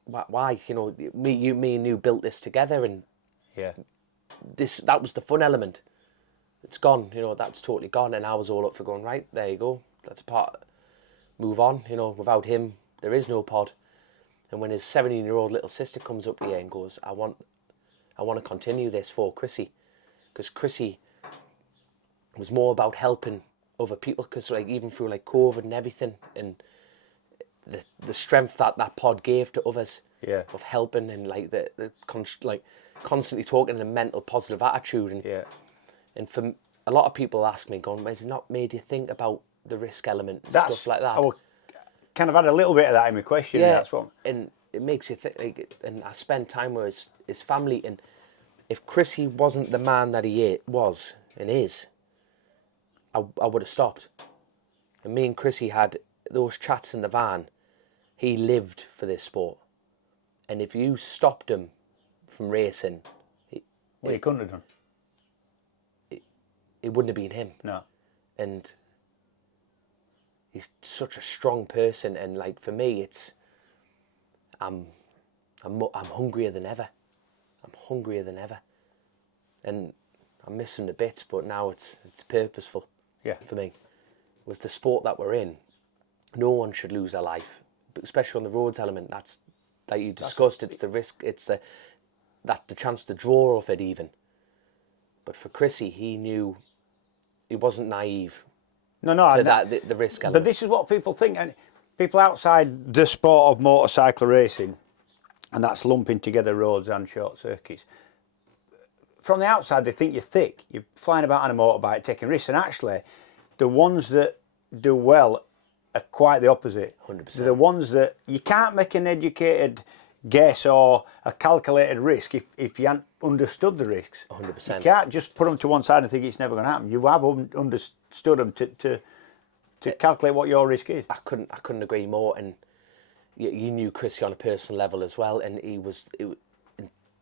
why? You know, me and you built this together, and yeah, that was the fun element. It's gone, you know, that's totally gone, and I was all up for going, right, there you go, that's move on, you know, without him, there is no pod. And when his 17-year-old little sister comes up here and goes, I want to continue this for Chrissy, because Chrissy was more about helping other people, because like even through like COVID and everything, and the strength that pod gave to others, yeah, of helping, and like like constantly talking in a mental positive attitude, and yeah. And for a lot of people ask me, going, has it not made you think about the risk element and stuff like that? kind of had a little bit of that in my question. Yeah, That's what. and it makes you think. Like, and I spend time with his family, and if Chrissy wasn't the man that he was and is, I would have stopped. And me and Chrissy had those chats in the van. He lived for this sport, and if you stopped him from racing, Well, you couldn't have done. it wouldn't have been him. No. And he's such a strong person, and like for me, it's I'm hungrier than ever. I'm hungrier than ever, and I miss him to bits. But now it's purposeful. Yeah. For me, with the sport that we're in, no one should lose their life, but especially on the roads element. That's like you discussed. It's the risk. It's the chance to draw of it even. But for Chrissy, he knew he wasn't naive. No, to the risk element. But this is what people think, and people outside the sport of motorcycle racing, and that's lumping together roads and short circuits. From the outside, they think you're thick. You're flying about on a motorbike, taking risks, and actually, the ones that do well are quite the opposite. 100%. They're the ones that you can't make an educated guess or a calculated risk if you haven't understood the risks. 100%. You can't just put them to one side and think it's never going to happen. You have understood them to calculate what your risk is. I couldn't agree more. And you knew Chrissy on a personal level as well, and he was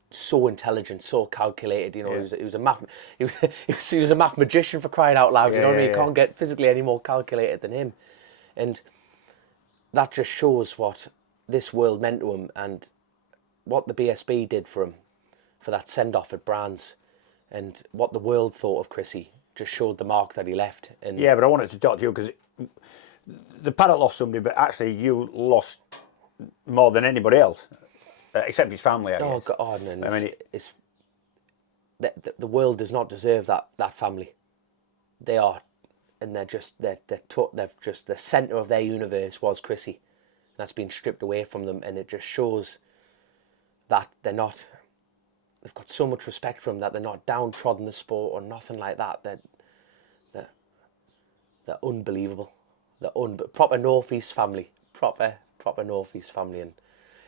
so intelligent, so calculated. You know, Yeah. he was a math magician, for crying out loud. You know what I mean? You can't get physically any more calculated than him, and that just shows what this world meant to him and what the BSB did for him, for that send-off at Brands, and what the world thought of Chrissy. Just showed the mark that he left. And yeah, but I wanted to talk to you because the paddock lost somebody, but actually you lost more than anybody else, except his family, I guess. Oh God! And I mean, it's the world does not deserve that family. They are, and they're just the centre of their universe was Chrissy. That's been stripped away from them, and it just shows that they've got so much respect for him that they're not downtrodden the sport or nothing like that. They're unbelievable. Proper Northeast family. Proper Northeast family. And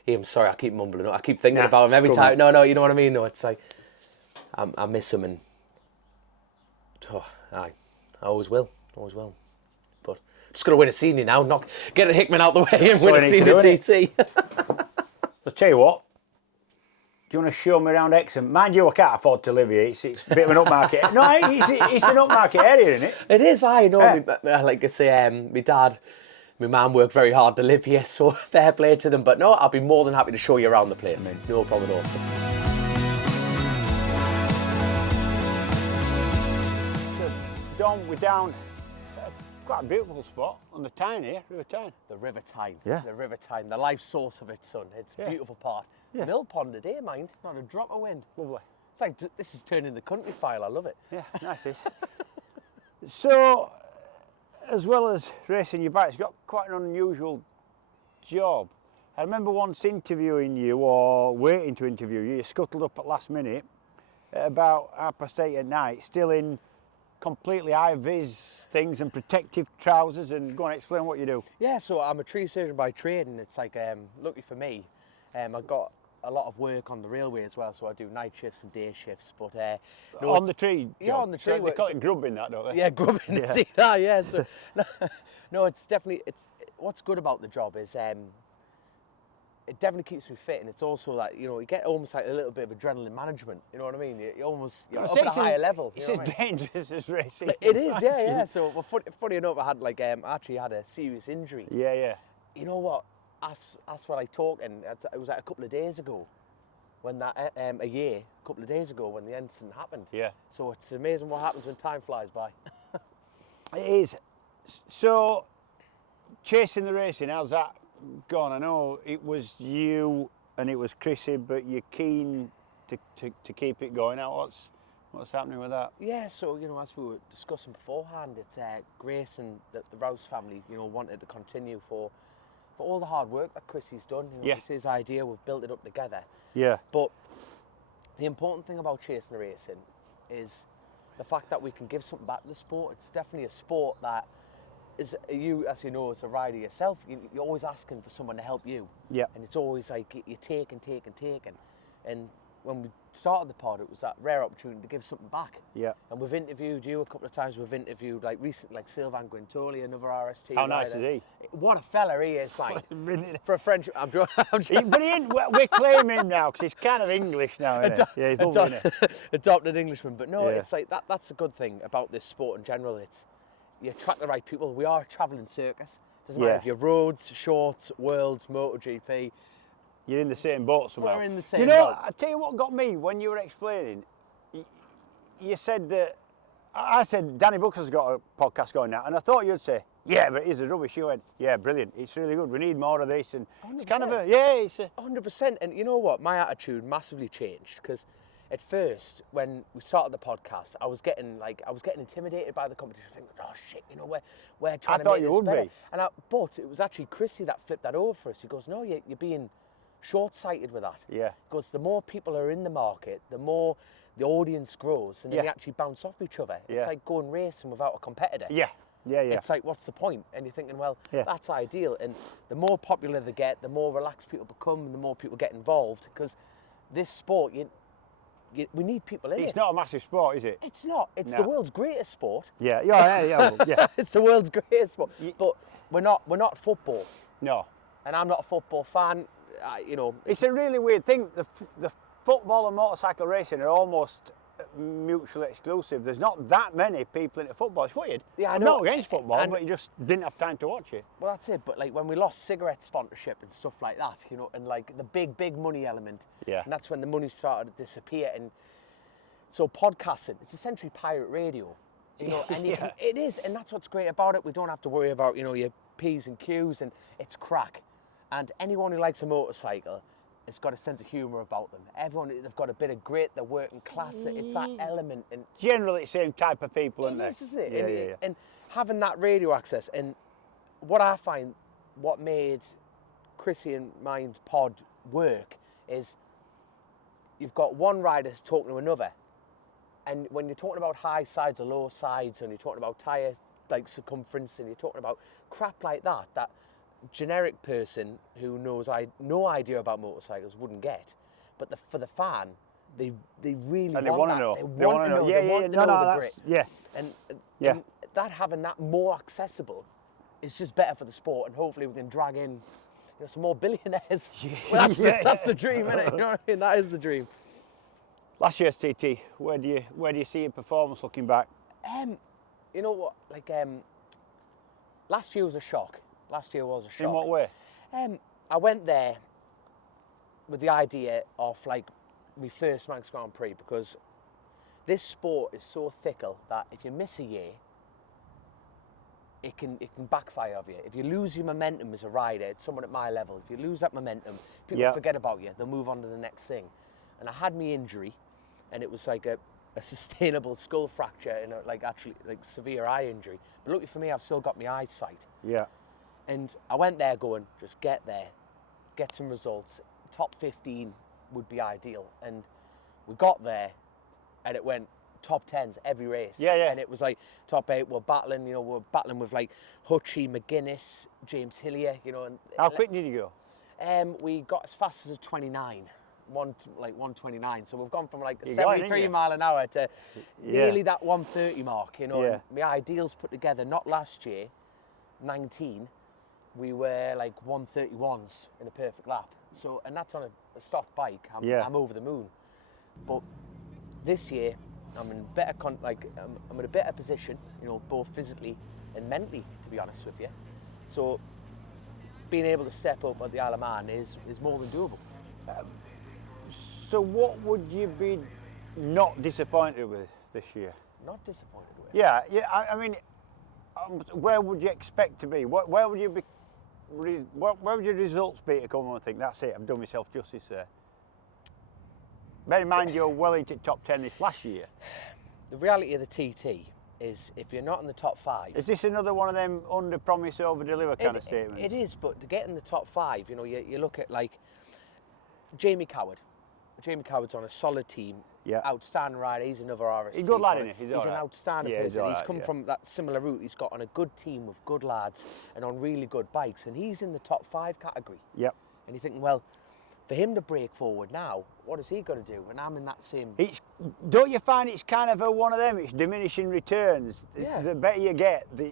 I'm sorry, I keep mumbling. I keep thinking about him every time. No, you know what I mean? No, it's like I miss him, and I always will. But just got to win a senior now. Get a Hickman out the way and win a senior TT. I'll tell you what. Do you want to show me around Exham? Mind you, I can't afford to live here. It's a bit of an upmarket. No, it's an upmarket area, isn't it? It is. I know. Yeah. Like I say, my dad, my mum worked very hard to live here, so fair play to them. But no, I'll be more than happy to show you around the place. No problem at all. So, Dom, we're down quite a beautiful spot on the Tyne here, River Tyne. The River Tyne. Yeah. The River Tyne, the life source of it, son. It's a beautiful part. Yeah. Mill pond today, mind. Not a drop of wind. Lovely. It's like this is turning the country file. I love it. Yeah, nice. So, as well as racing your bike, you've got quite an unusual job. I remember once interviewing you, or waiting to interview you, you scuttled up at last minute at about 8:30 at night, still in completely high-vis things and protective trousers, and go on, explain what you do. Yeah, so I'm a tree surgeon by trade, and it's like, lucky for me, I've got a lot of work on the railway as well, so I do night shifts and day shifts. But no, on the tree? Yeah, on the tree. So they call it grubbing, that, don't they? Yeah, grubbing. Yeah. Indeed. Yeah. So no, it's definitely what's good about the job is it definitely keeps me fit, and it's also like, you know, you get almost like a little bit of adrenaline management. You know what I mean? You're up at a higher level. It's as dangerous as racing. It is, yeah. So well, funny enough, I had actually had a serious injury. Yeah. You know what? That's what I talked, and it was like a couple of days ago when that a couple of days ago when the incident happened. Yeah. So it's amazing what happens when time flies by. It is. So, chasing the racing, how's that gone? I know it was you and it was Chrissy, but you're keen to keep it going. Now, what's happening with that? Yeah, so, you know, as we were discussing beforehand, it's Grace and the Rouse family, you know, wanted to continue for all the hard work that Chrissy's done. You know, Yeah. It's his idea, we've built it up together. Yeah. But the important thing about chasing the racing is the fact that we can give something back to the sport. It's definitely a sport that you, as you know, as a rider yourself, you're always asking for someone to help you. Yeah. And it's always like you take and take and take. And when we started the pod, it was that rare opportunity to give something back. Yeah. And we've interviewed you a couple of times. We've interviewed like recently, like Sylvain Guintoli, another RST. How nice is he? What a fella he is, mate. For a French, I'm But he ain't, we're claiming him now because he's kind of English now, isn't he? Yeah, he's lovely, isn't he? Adopted Englishman. But no, Yeah. it's like that's a good thing about this sport in general. It's you attract the right people. We are a travelling circus. Doesn't matter Yeah. if you're roads, shorts, worlds, MotoGP. You're in the same boat somehow. We're in the same You know, boat. I tell you what got me when you were explaining. You said that I said Danny Booker's got a podcast going now, and I thought you'd say, yeah, but it's a rubbish. You went, yeah, brilliant. It's really good. We need more of this, and it's kind of a 100%. And you know what? My attitude massively changed because at first, when we started the podcast, I was getting intimidated by the competition, thinking, oh shit, you know, we're trying to make this better. But it was actually Chrissy that flipped that over for us. He goes, no, you're being short-sighted with that. Yeah. Because the more people are in the market, the more the audience grows, and then you actually bounce off each other. Yeah. It's like going racing without a competitor. Yeah. It's like, what's the point? And you're thinking, well, that's ideal. And the more popular they get, the more relaxed people become, and the more people get involved. Because this sport, we need people in it. It's not a massive sport, is it? It's not. It's the world's greatest sport. Yeah. It's the world's greatest sport. But we're not football. No. And I'm not a football fan. You know, it's a really weird thing. The football and motorcycle racing are almost mutually exclusive. There's not that many people into football. It's weird. Yeah, I'm not against football, but you just didn't have time to watch it. Well, that's it. But like when we lost cigarette sponsorship and stuff like that, you know, and like the big money element. Yeah. And that's when the money started to disappear. And so podcasting, it's essentially pirate radio. You know, and it is, and that's what's great about it. We don't have to worry about, you know, your P's and Q's, and it's crack. And anyone who likes a motorcycle has got a sense of humour about them. They've got a bit of grit, they're working class, it's that element. And generally the same type of people, aren't they? This is it. Yeah. And having that radio access, and what I find, what made Chrissy and mine's pod work is you've got one rider talking to another. And when you're talking about high sides or low sides, and you're talking about tyre like circumference, and you're talking about crap like that generic person who knows no idea about motorcycles wouldn't get, but for the fan, they really and they want to know. They want to know. They want to know the grit. Yeah. And that having that more accessible is just better for the sport, and hopefully we can drag in, you know, some more billionaires. Well, that's the dream, isn't it? You know what I mean? That is the dream. Last year's TT, where do you see your performance looking back? You know what? Like last year was a shock. In what way? I went there with the idea of like my first Manx Grand Prix, because this sport is so fickle that if you miss a year, it can backfire of you. If you lose your momentum as a rider, it's someone at my level. If you lose that momentum, people forget about you. They'll move on to the next thing. And I had me injury, and it was like a sustainable skull fracture and actually severe eye injury. But lucky for me, I've still got my eyesight. Yeah. And I went there going, just get there, get some results. Top 15 would be ideal. And we got there, and it went top 10s every race. Yeah. And it was like top 8, we're battling with like Hutchie, McGuinness, James Hillier, you know. And how quick did you go? We got as fast as a 29. 129, so we've gone from like You're 73 mile an hour to nearly that 130 mark, you know. Yeah. And my ideals put together, not last year, 19, we were like 131s in a perfect lap. So, and that's on a stock bike. I'm over the moon. But this year, I'm in better I'm in a better position, you know, both physically and mentally, to be honest with you. So, being able to step up at the Isle of Man is more than doable. So what would you be not disappointed with this year? Not disappointed with? Yeah. I mean, where would you expect to be? Where would you be? Where would your results be to come and think, that's it, I've done myself justice there? Bear in mind you're well into top 10 this last year. The reality of the TT is if you're not in the top 5... Is this another one of them under promise, over deliver kind of statements? It is, but to get in the top 5, you know, you look at like Jamie Coward. Jamie Coward's on a solid team. Yeah. Outstanding rider. He's another RST. He's a good lad, isn't he? He's all an right. outstanding Yeah, person. all He's right, come yeah. from that similar route. He's got on a good team with good lads and on really good bikes. And he's in the top 5 category. Yep. And you're thinking, well, for him to break forward now, what is he going to do? And I'm in that same... Don't you find it's kind of one of them, it's diminishing returns? Yeah. The better you get, the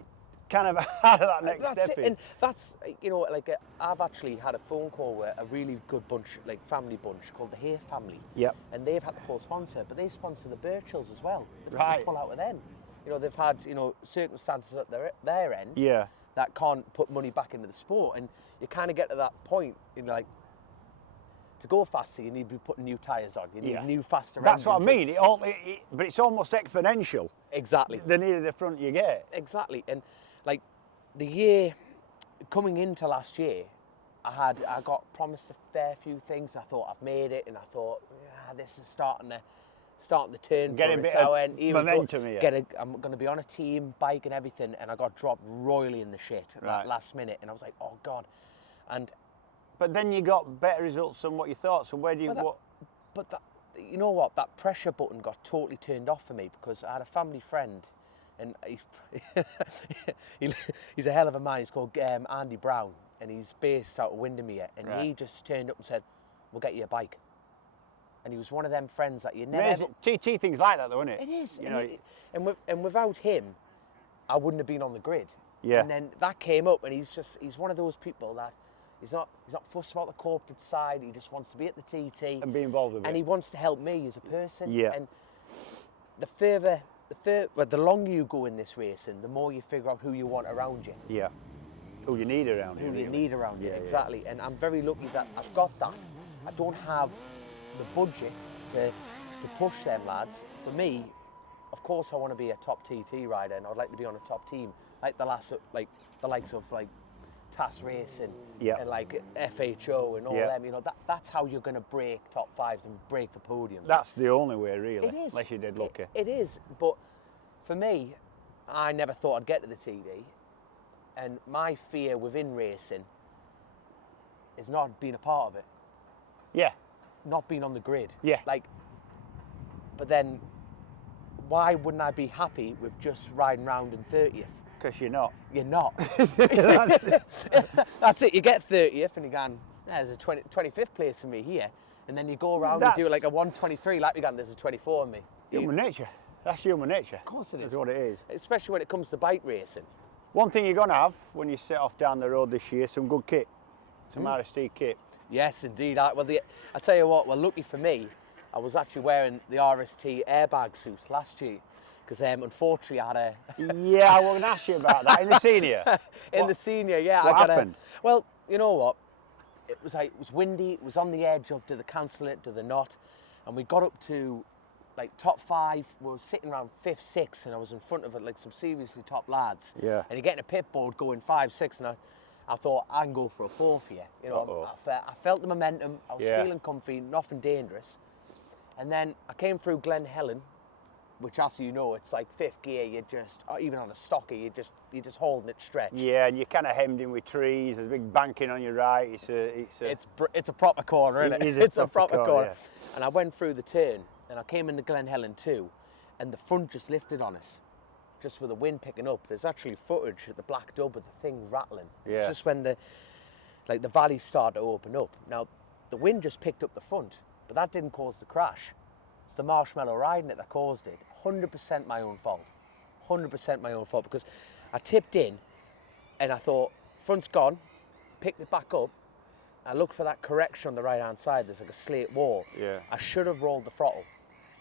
kind of harder that next That's step it. is. And that's, you know, like I've actually had a phone call with a really good bunch, like family bunch called the Hay family. Yep. And they've had to pull sponsor, but they sponsor the Birchells as well. They've had Right. to pull out of them. You know, they've had, you know, circumstances at their end Yeah. that can't put money back into the sport. And you kind of get to that point, you know, like, to go faster, you need to be putting new tyres on. You need new, faster That's what I engines. mean. But it's almost exponential. Exactly. The nearer the front you get. Exactly. And like the year coming into last year, I got promised a fair few things. I thought I've made it, and I thought this is starting to turn. Get a for bit us. of Here we go. momentum here. I'm going to be on a team bike and everything, and I got dropped royally in the shit at that last minute, and I was like, oh God. And but then you got better results than what you thought. So where do you you know what? That pressure button got totally turned off for me because I had a family friend, and he's a hell of a man. He's called Andy Brown, and he's based out of Windermere. And he just turned up and said, "We'll get you a bike." And he was one of them friends that you never. TT things like that, though, isn't it? It is. You know, and without him, I wouldn't have been on the grid. Yeah. And then that came up, and he's one of those people that. He's not fussed about the corporate side. He just wants to be at the TT and be involved with it. And he wants to help me as a person. Yeah. And the longer you go in this racing, the more you figure out who you want around you. Yeah. Who you need around you. Who you need around you, Yeah, exactly. And I'm very lucky that I've got that. I don't have the budget to push them lads. For me, of course, I want to be a top TT rider, and I'd like to be on a top team, like the likes of TAS Racing and like FHO and all them, you know, that's how you're going to break top 5s and break the podiums. That's the only way, really. It is. Unless you did lucky. It is, but for me, I never thought I'd get to the TD, and my fear within racing is not being a part of it. Yeah. Not being on the grid. Yeah. But then, why wouldn't I be happy with just riding round in 30th? Because you're not. You're not. That's it. That's it. You get 30th and you're going, there's a 25th place for me here. And then you go around and do like a 123, like you're going, there's a 24 in me. Human nature. That's human nature. Of course it is. That's what it is. Especially when it comes to bike racing. One thing you're going to have when you set off down the road this year, some good kit. Some RST kit. Yes, indeed. I tell you what, well, lucky for me, I was actually wearing the RST airbag suit last year. Because unfortunately I had a... Yeah, I was going to ask you about that. In the senior? The senior, yeah. What happened? Well, you know what? It was windy, it was on the edge of, do they cancel it, do they not? And we got up to like top 5, we were sitting around 5th, 6th, and I was in front of like some seriously top lads. Yeah. And you're getting a pit board going 5, 6, and I thought I can go for a 4th here. You know, I felt the momentum, I was feeling comfy, nothing dangerous. And then I came through Glen Helen, which, as you know, it's like 5th gear. You're just, even on a stocker, you're just holding it stretched. Yeah, and you're kind of hemmed in with trees. There's a big banking on your right. It's a proper corner, isn't it? It's a proper corner. Yeah. And I went through the turn, and I came into Glen Helen too, and the front just lifted on us, just with the wind picking up. There's actually footage of the black dub of the thing rattling. Yeah. It's just when the valley started to open up. Now, the wind just picked up the front, but that didn't cause the crash. It's the marshmallow riding it that caused it. 100% my own fault. 100% my own fault, because I tipped in and I thought, front's gone, picked it back up. I looked for that correction on the right hand side. There's like a slate wall. Yeah. I should have rolled the throttle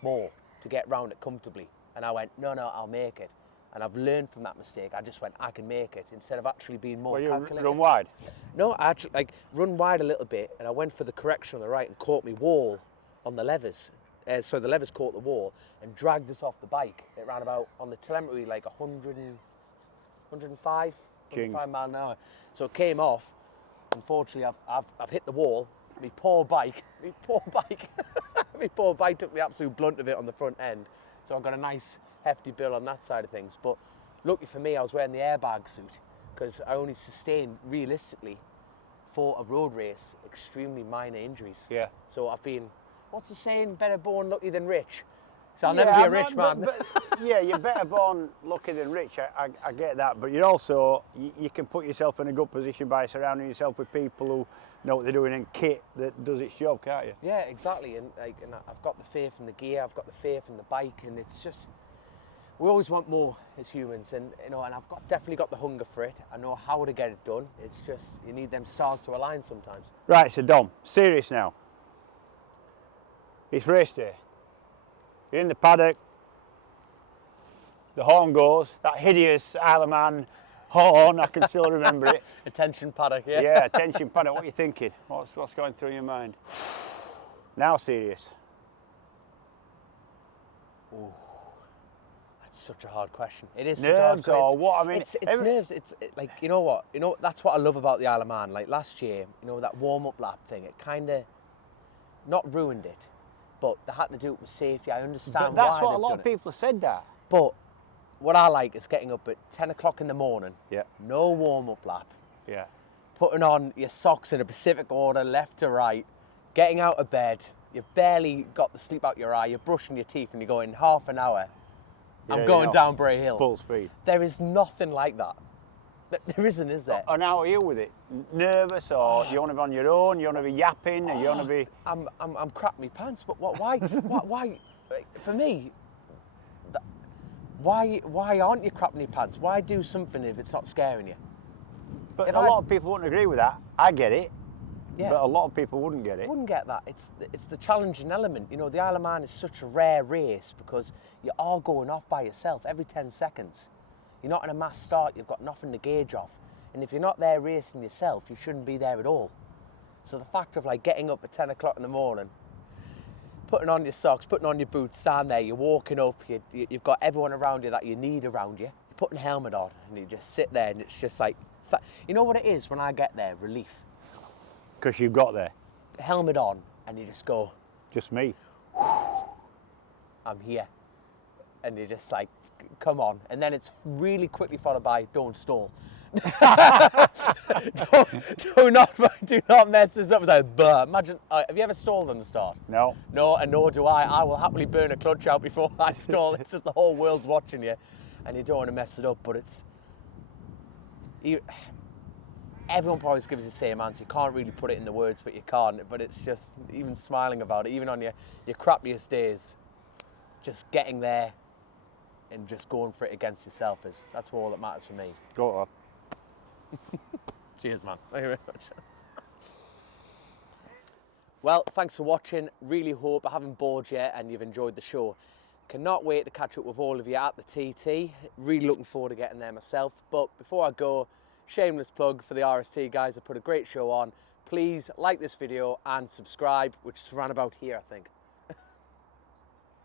more to get round it comfortably. And I went, no, I'll make it. And I've learned from that mistake. I just went, I can make it, instead of actually being more calculated. You run wide? No, I actually run wide a little bit, and I went for the correction on the right and caught me wall on the levers. So the levers caught the wall and dragged us off the bike. It ran about, on the telemetry, like 105 mile an hour. So it came off. Unfortunately, I've hit the wall. My poor bike took the absolute blunt of it on the front end. So I got a nice hefty bill on that side of things. But lucky for me, I was wearing the airbag suit, because I only sustained, realistically, for a road race, extremely minor injuries. Yeah. So I've been what's the saying? Better born lucky than rich. So I'll never be a rich man. But, yeah, you're better born lucky than rich. I get that, but you're also you can put yourself in a good position by surrounding yourself with people who know what they're doing and kit that does its job, can't you? Yeah, exactly. And I've got the faith in the gear. I've got the faith in the bike, and it's just we always want more as humans, and and I've definitely got the hunger for it. I know how to get it done. It's just you need them stars to align sometimes. Right, so Dom, serious now. It's race day. You're in the paddock, the horn goes, that hideous Isle of Man horn, I can still remember it. Attention Paddock, yeah. Yeah, attention paddock, what are you thinking? What's going through your mind? Now serious. Ooh, that's such a hard question. It is Nerves such a hard or what? I mean, it's nerves. Like, you know what? That's what I love about the Isle of Man. Like last year, that warm-up lap thing, it kind of not ruined it. But they had to do it with safety. I understand but that's why what a lot of people have said that. But what I like is getting up at 10 o'clock in the morning. Yeah. No warm-up lap. Yeah. Putting on your socks in a Pacific order, left to right. Getting out of bed. You've barely got the sleep out your eye. You're brushing your teeth and you're going half an hour. I'm going down Bray Hill. Full speed. There is nothing like that. There isn't, is there? And how are you with it? Nervous, or you want to be on your own? You want to be yapping, or you want to be? I'm crapping my pants. But why? why? For me, why aren't you crapping your pants? Why do something if it's not scaring you? But a lot of people wouldn't agree with that. I get it. Yeah. But a lot of people wouldn't get it. Wouldn't get that. It's the challenging element. The Isle of Man is such a rare race because you are going off by yourself every 10 seconds. You're not in a mass start, you've got nothing to gauge off. And if you're not there racing yourself, you shouldn't be there at all. So the fact of like getting up at 10 o'clock in the morning, putting on your socks, putting on your boots, stand there, you're walking up, you've got everyone around you that you need around you. You're putting a helmet on and you just sit there and it's just like, you know what it is when I get there? Relief. Because you've got there. Helmet on and you just go. Just me. I'm here. And you're just like, come on. And then it's really quickly followed by, don't stall. do not mess this up. It's like, imagine, have you ever stalled on the start? No. No, and nor do I. I will happily burn a clutch out before I stall. It's just the whole world's watching you and you don't want to mess it up, but everyone probably gives you the same answer. You can't really put it in the words, but you can't. But it's just, even smiling about it, even on your crappiest days, just getting there and just going for it against yourself that's all that matters for me. Go on. Cheers, man. Thank you very much. Well, thanks for watching. Really hope I haven't bored you and you've enjoyed the show. Cannot wait to catch up with all of you at the TT. Really looking forward to getting there myself. But before I go, shameless plug for the RST guys. I put a great show on. Please like this video and subscribe, which is around about here, I think.